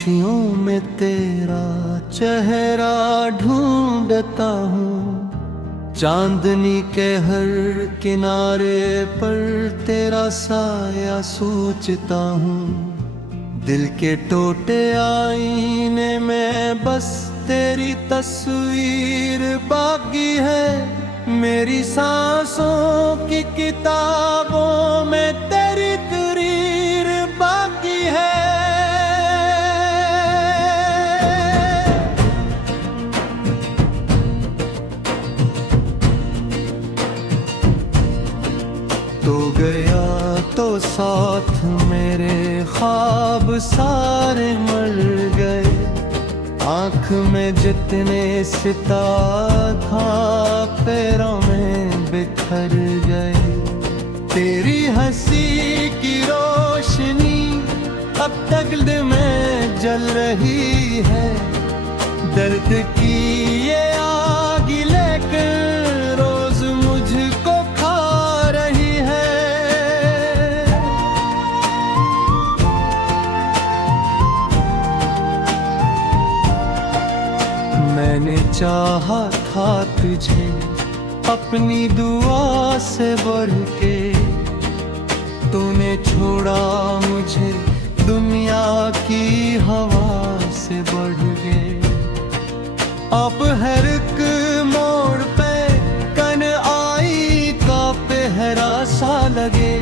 खुशियों में तेरा चेहरा ढूंढता हूँ, चांदनी के हर किनारे पर तेरा साया सोचता हूँ। दिल के टूटे आईने में बस तेरी तस्वीर बाकी है, मेरी सांसों की किताबों में तेरी तस्वीर बाकी है। तो गया तो साथ मेरे ख्वाब सारे मर गए, आँख में जितने सितारा था पैरों में बिखर गए। तेरी हंसी की रोशनी अब तक दिल में जल रही है, दर्द की ये आग लेकर रोज मुझको खा रही है। मैंने चाहा था तुझे अपनी दुआ से बढ़ के, तूने छोड़ा मुझे दुनिया की हवा से बढ़ के। अब हर एक मोड़ पे कन आई का पहरा सा लगे,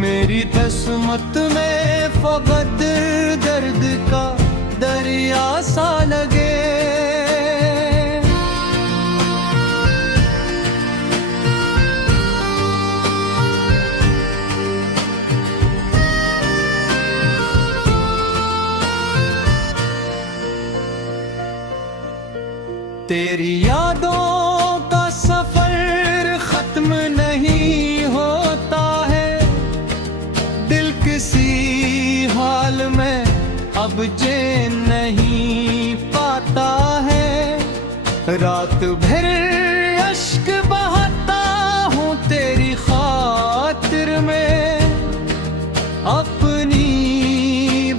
मेरी किस्मत में फकत दर्द का दरिया सा लगे। तेरी यादों का सफर खत्म नहीं होता है, दिल किसी हाल में अब चैन नहीं पाता है। रात भर अश्क बहाता हूँ तेरी खातिर में, अपनी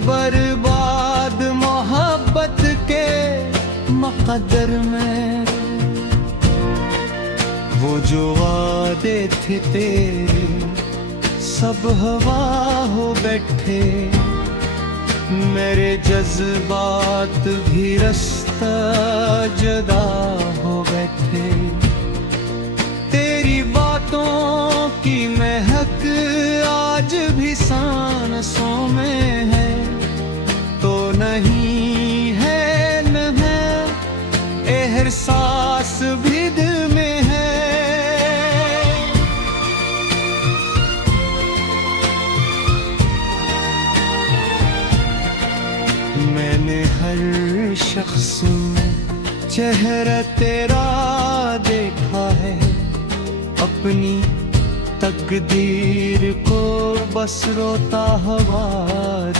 बर्बाद मोहब्बत के मकदर में। वो जो वादे थे तेरे सब हवा हो बैठे, मेरे जज्बात भी रास्ता जुदा हो बैठे। तेरी बातों की महक आज भी सांसों में है, तो नहीं है एहसास भी दिल में है। मैंने हर शख्स में चेहरा तेरा देखा है, अपनी तकदीर को बस रोता हुआ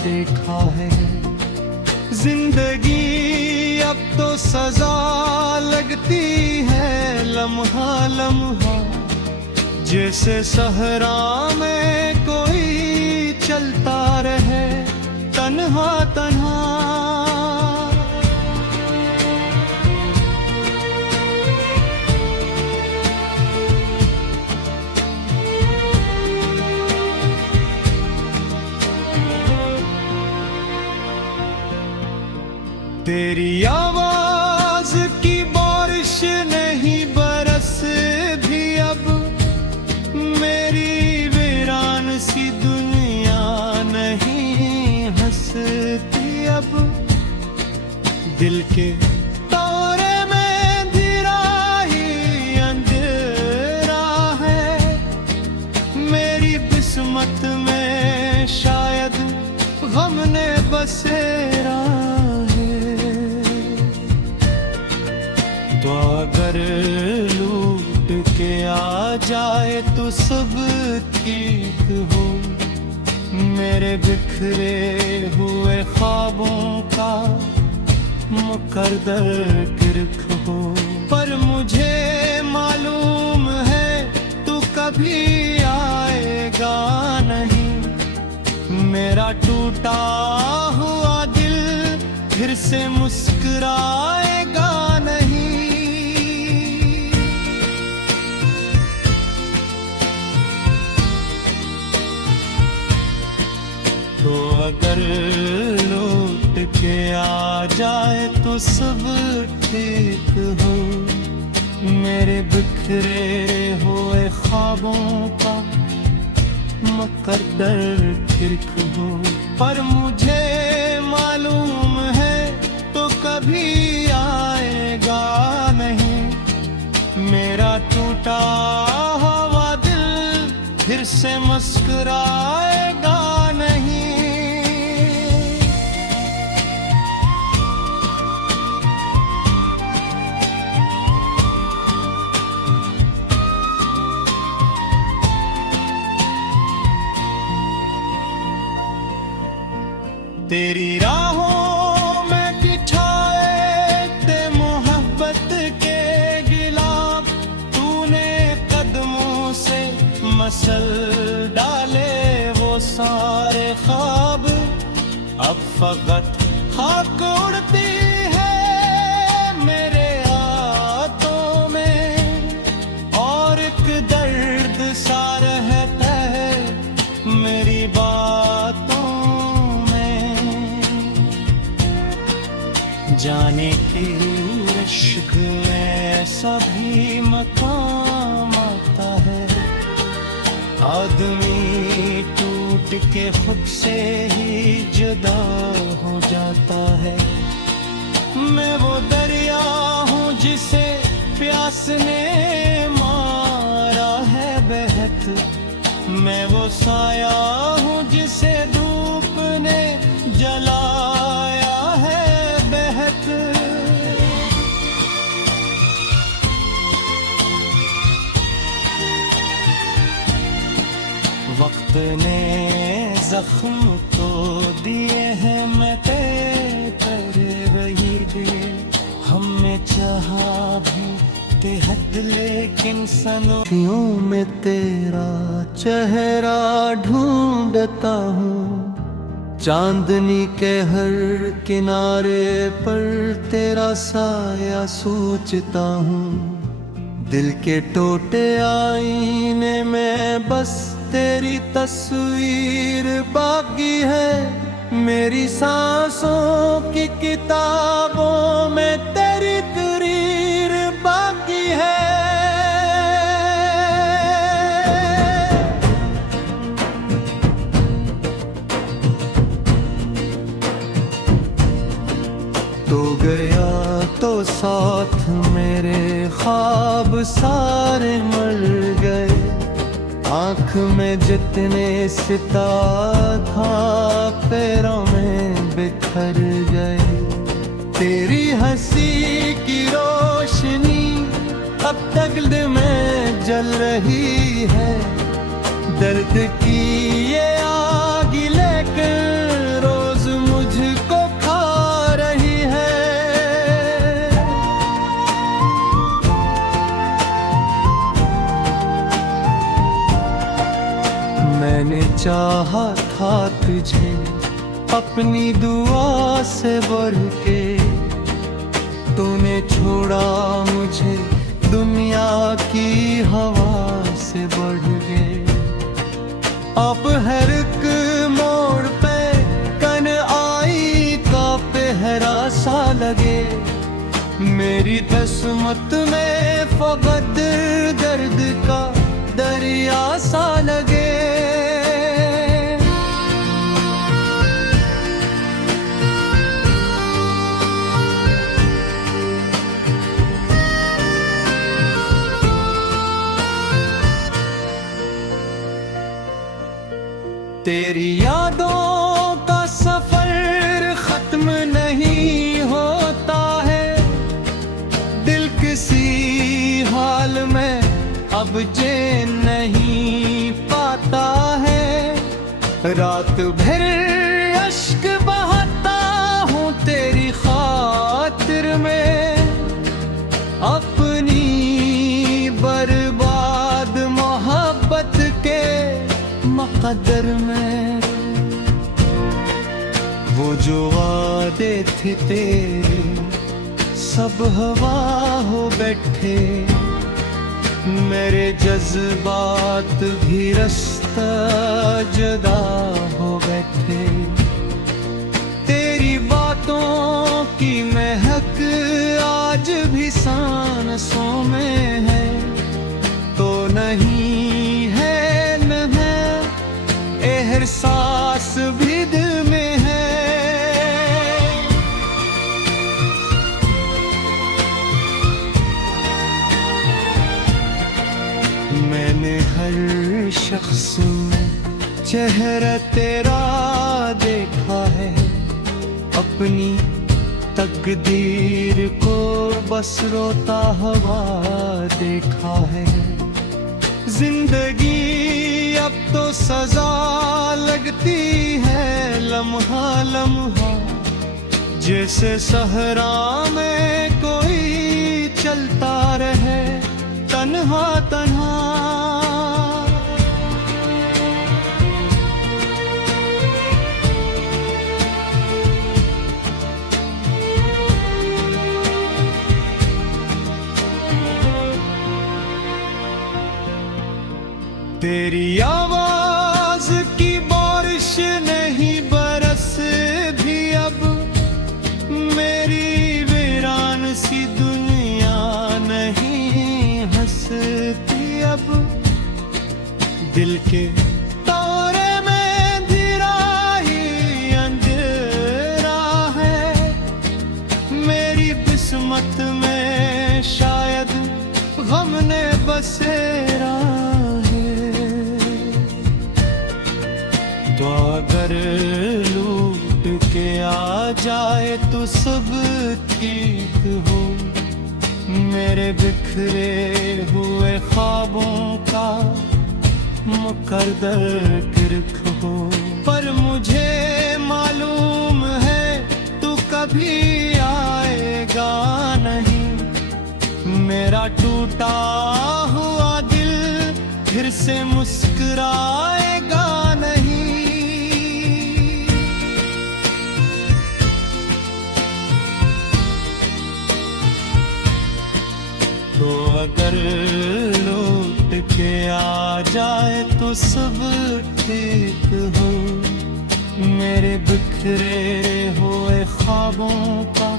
देखा है। जिंदगी अब तो सजा लगती है लम्हा लम्हा, जैसे सहरा में कोई चलता रहे तन्हा तन्हा। तेरी आवाज की बारिश नहीं बरस भी अब, मेरी वीरान सी दुनिया नहीं हंसती अब। दिल के तारे में धीरा ही अंधेरा है, मेरी किस्मत में शायद गम ने बसेरा। तो अगर लूट के आ जाए तो सब ठीक हो, मेरे बिखरे हुए ख्वाबों का मुकद्दर किरक हो। पर मुझे मालूम है तू कभी आएगा नहीं, मेरा टूटा हुआ दिल फिर से मुस्कुराएगा नहीं। तो अगर लौट के आ जाए तो सब ठीक हो, मेरे बिखरे हुए ख्वाबों का मुकद्दर ठीक हो। पर मुझे मालूम है तो कभी आएगा नहीं, मेरा टूटा हुआ दिल फिर से मुस्कुराएगा नहीं। तेरी राहों में बिछाए थे मोहब्बत के गिलाफ, तूने कदमों से मसल डाले वो सारे ख्वाब। अब फकत खाक उड़ती है मेरे हाथों में, और एक दर्द सा रहता है मेरी बातों। जाने की इश्क में सभी मकाम आता है, आदमी टूट के खुद से ही जुदा हो जाता है। मैं वो दरिया हूँ जिसे प्यास ने मारा है बहत, मैं वो साया हूँ जिसे धूप ने जलाया है बहत। वक्त ने जख्म तो दिए हैं, मैं तेरे वही दिए। हमने चाहा भी बेहद लेकिन सनों में तेरा चेहरा ढूंढता हूँ, चांदनी के हर किनारे पर तेरा साया सोचता हूँ। दिल के टूटे आईने में बस तेरी तस्वीर बाकी है, मेरी सांसों की किताबों में तेरी तस्वीर बाकी है। तो गया तो साथ मेरे ख्वाब सारे मर गए, आँख में जितने सितारा था पैरों में बिखर गए। तेरी हंसी की रोशनी अब तक दिल में जल रही है, दर्द की ये आग लेकर रोज मुझको खा रही है। मैंने चाहा था तुझे अपनी दुआ से बढ़ के, तूने छोड़ा मुझे दुनिया की हवा से बढ़ के। अब हर एक मोड़ पे कन आई का पहरा सा लगे, मेरी किस्मत में फकत दर्द का दरिया सा लगे। तेरी यादों का सफर खत्म नहीं होता है, दिल किसी हाल में अब चैन नहीं पाता है। रात भर अश्क बहाता हूँ तेरी खातिर में, अपनी बर्बाद मोहब्बत के मकदर में। वो जो वादे थे तेरे सब हवा हो बैठे, मेरे जज्बात भी रास्ता जुदा हो बैठे। तेरी बातों की महक आज भी सांसों में है, तो नहीं है न है एहसास भी दिल में है। मैंने हर शख्स में चेहरा तेरा देखा है, अपनी तकदीर को बस रोता हुआ देखा है। जिंदगी अब तो सजा लगती है लम्हा लम्हा, जैसे सहरा में कोई चलता रहे तन्हा तन्हा। तेरी आवाज की बारिश नहीं बरस भी अब, मेरी वीरान सी दुनिया नहीं हंसती अब। दिल के तारे में धीरा ही अंधेरा है, मेरी किस्मत में शायद गम ने बसेरा। तो अगर लूट के आ जाए तो सब ठीक हो, मेरे बिखरे हुए ख्वाबों का मुकद्दर किरक हो। पर मुझे मालूम है तू कभी आएगा नहीं, मेरा टूटा हुआ दिल फिर से मुस्कुराएगा नहीं। तो अगर लौट के आ जाए तो सब ठीक हो, मेरे बिखरे हुए ख्वाबों का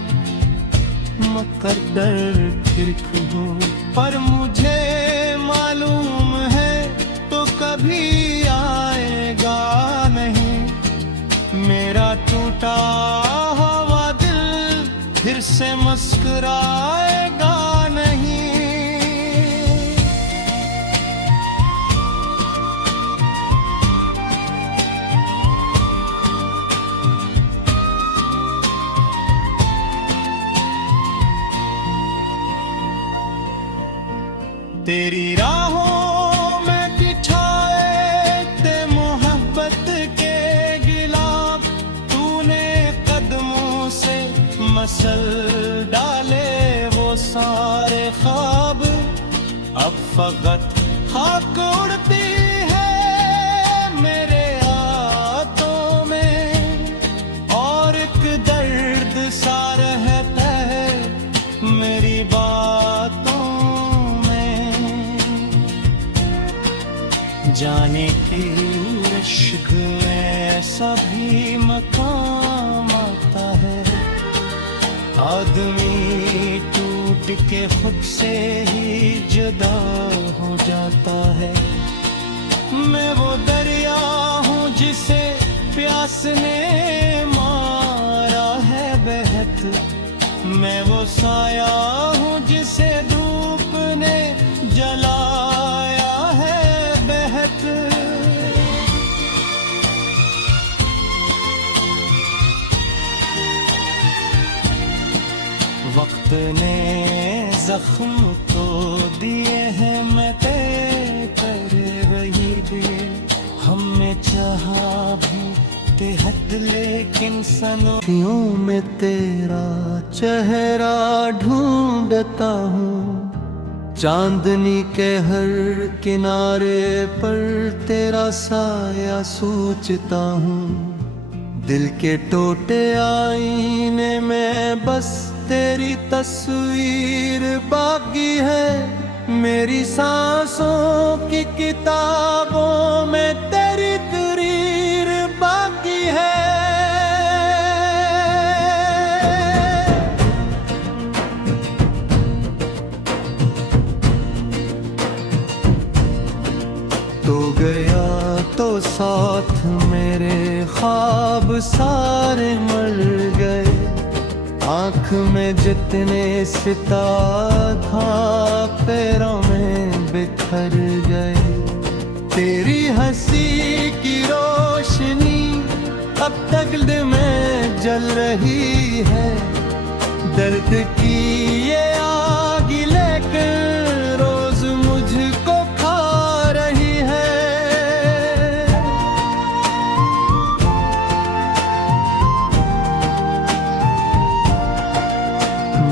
मुकद्दर किरक हो। पर मुझे मालूम है तो कभी आएगा नहीं, मेरा टूटा हुआ दिल फिर से मुस्कुराएगा नहीं। तेरी राहों में बिछाए थे मोहब्बत के गिलाफ, तूने कदमों से मसल डाले वो सारे ख्वाब। अब फकत खाक उड़ती है मेरे हाथों में, और एक दर्द सा रहता है मेरी बातों। जाने की इश्क में सभी मकाम आता है, आदमी टूट के खुद से ही जुदा हो जाता है। मैं वो दरिया हूँ जिसे प्यास ने मारा है बहत, मैं वो साया हूँ जिसे धूप ने जलाया है बहत। वक्त ने जख्म तो दिए हैं मैं पर वही दिए, हमने चाहा भी ते हद लेकिन सनों में तेरा चेहरा ढूंढता हूँ। चांदनी के हर किनारे पर तेरा साया सोचता हूँ। दिल के टूटे आईने में बस तेरी तस्वीर बाकी है। मेरी सांसों की किताबों में तेरी तस्वीर बाकी है। तो गया तो साथ मेरे ख्वाब सारे मर गए। आँख में जितने सितारा था पैरों में बिखर गए। तेरी हंसी की रोशनी अब तक दिल में जल रही है। दर्द की ये आग लेकर रोज मुझको खा रही है।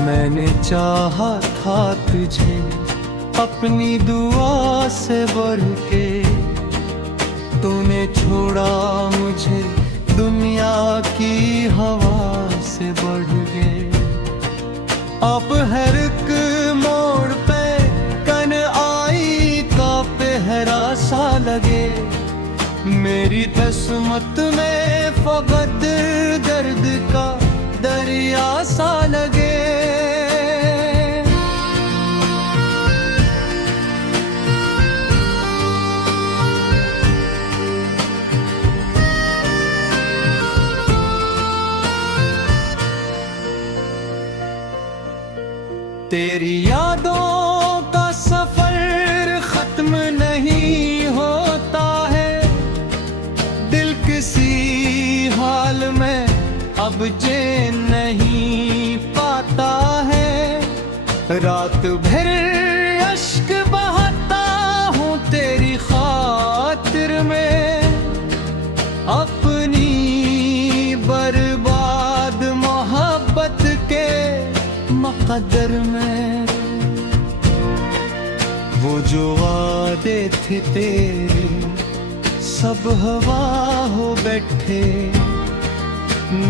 मैंने चाहा था तुझे अपनी दुआ से बढ़ के, तूने छोड़ा मुझे दुनिया की हवा से बढ़ के। अब हर एक मोड़ पे कन आई का पहरा सा लगे। मेरी किस्मत में फकत दर्द का दरिया सा लगे। तेरी यादों का सफर खत्म नहीं होता है। दिल किसी हाल में अब चैन नहीं पाता है। रात भर अश्क बहाता हूँ तेरी खातिर में। अपनी बर्बाद मोहब्बत के मकदर में। वो जो वादे थे तेरे सब हवा हो बैठे।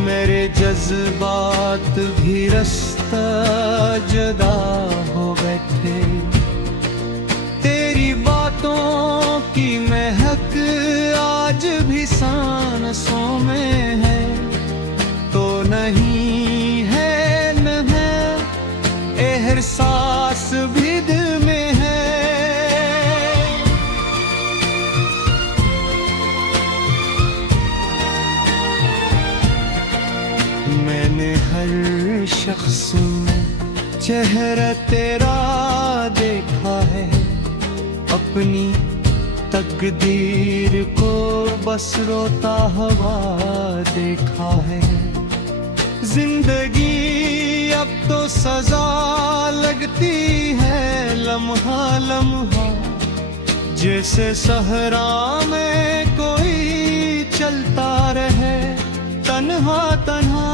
मेरे जज्बात भी रास्ता जुदा हो बैठे। तेरी बातों की महक आज भी सांसों में है। तो नहीं है एहसास भी दिल में है। मैंने हर शख्स में चेहरा तेरा देखा है। अपनी तकदीर को बस रोता हुआ देखा है। जिंदगी अब तो सजा लगती है लम्हा लम्हा। जैसे सहरा में कोई चलता रहे तन्हा तन्हा।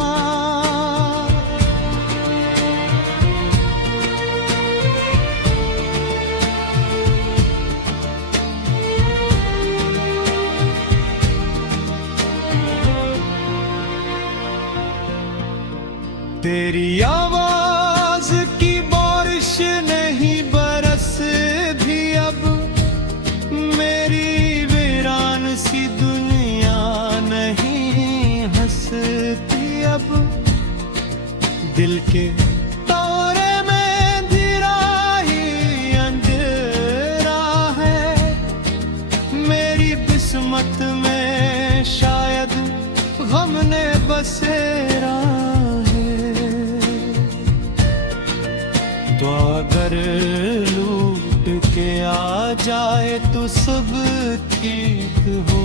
तेरी आवाज की बारिश नहीं बरस भी अब। मेरी वीरान सी दुनिया नहीं हंसती अब। दिल के तारे में धीरा ही अंधेरा है। मेरी किस्मत में शायद गम ने बसेरा। तो अगर लूट के आ जाए तो सब ठीक हो।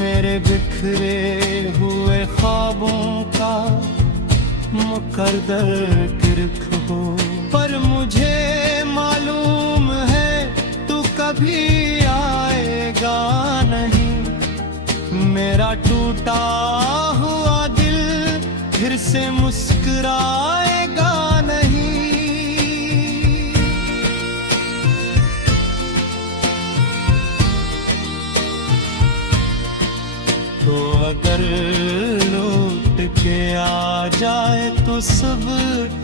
मेरे बिखरे हुए ख्वाबों का मुकद्दर किरक हो। पर मुझे मालूम है तू कभी आएगा नहीं। मेरा टूटा हुआ दिल फिर से मुस्कुराएगा नहीं। तो अगर लौट के आ जाए तो सब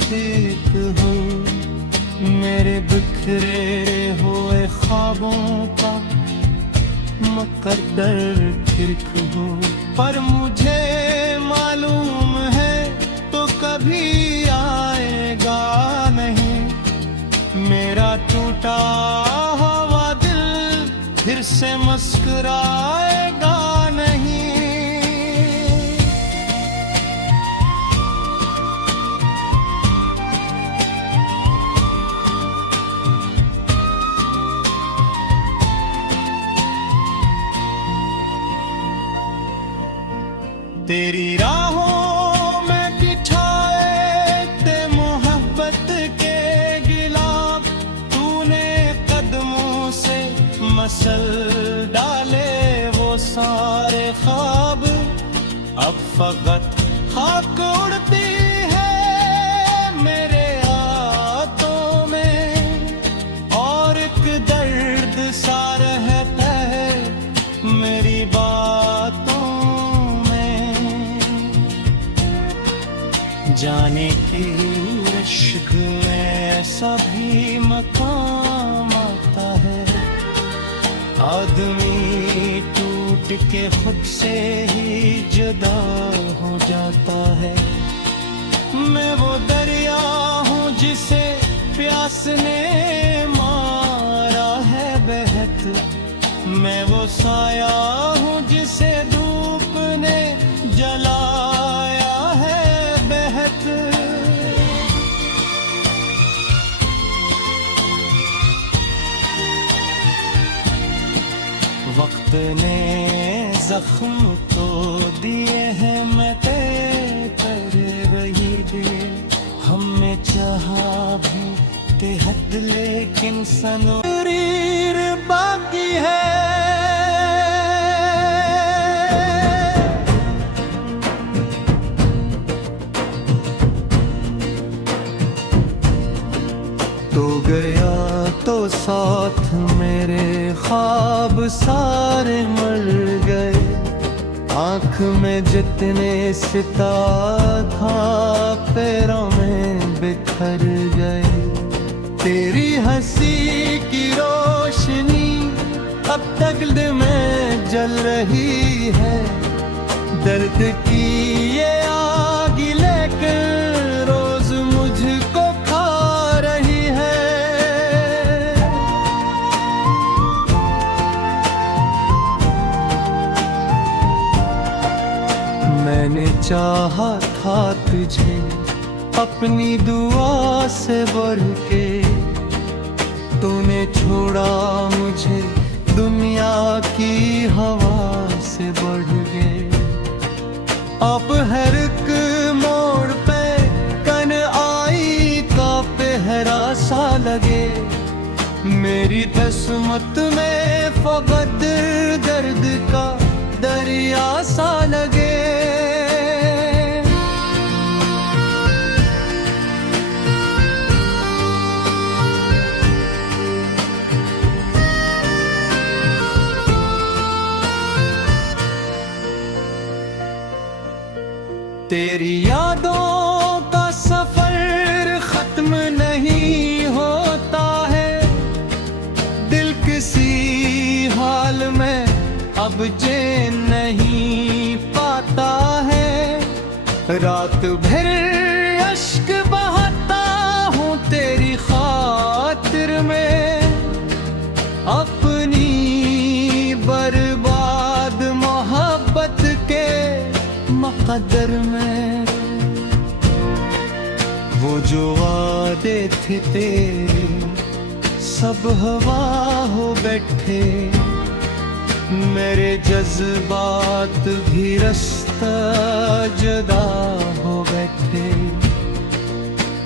ठीक हो। मेरे बिखरे हुए ख्वाबों का मुकद्दर ठीक हो। पर मुझे मालूम है तो कभी आएगा नहीं। मेरा टूटा हुआ दिल फिर से मुस्कुराएगा नहीं। तेरी राहों में बिछाए थे मोहब्बत के गिलाफ। तूने कदमों से मसल डाले वो सारे ख्वाब। अब फकत खाक उड़ती है मेरे हाथों में और एक दर्द सा रहता है मेरी बातों। जाने की इश्क में सभी मकाम आता है। आदमी टूट के खुद से ही जुदा हो जाता है। मैं वो दरिया हूँ जिसे प्यास ने मारा है बहत। मैं वो साया हूँ जिसे धूप ने जलाया है बहत। वक्त ने जख्म तो दिए हैं मैं कर रही दे। हमने चाहा भी बेहद लेकिन सनूरीर बाकी है। तो गया तो साथ मेरे ख्वाब सारे मर गए। आँख में जितने सितारा था पैरों में बिखर गए। तेरी हंसी की रोशनी अब तक दिल में जल रही है। दर्द की ये आग लेकर रोज मुझको खा रही है। मैंने चाहा था तुझे अपनी दुआ से बढ़ के। तूने छोड़ा मुझे दुनिया की हवा से बढ़ के। अब हर एक मोड़ पे कन आई का पहरा सा लगे। मेरी किस्मत में फकत दर्द का दरिया सा लगे। तेरी यादों का सफर खत्म नहीं होता है। दिल किसी हाल में अब चैन नहीं पाता है। रात भर अश्क बहाता हूँ तेरी खातिर में। अपनी बर्बाद मोहब्बत के मुकद्दर में। वो जो वादे थे तेरे सब हवा हो बैठे। मेरे जज्बात भी रास्ता जुदा हो बैठे।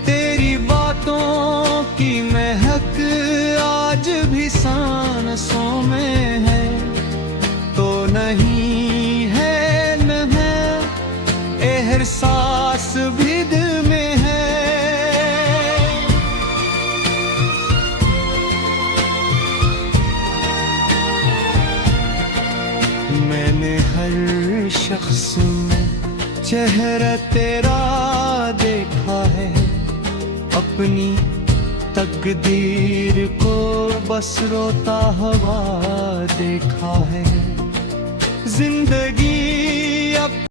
तेरी बातों की महक आज भी सांसों में है। तो नहीं है न है एहसास भी दिल में है। मैंने हर शख्स चेहरा तेरा देखा है, अपनी तकदीर को बस रोता हुआ देखा है। जिंदगी अब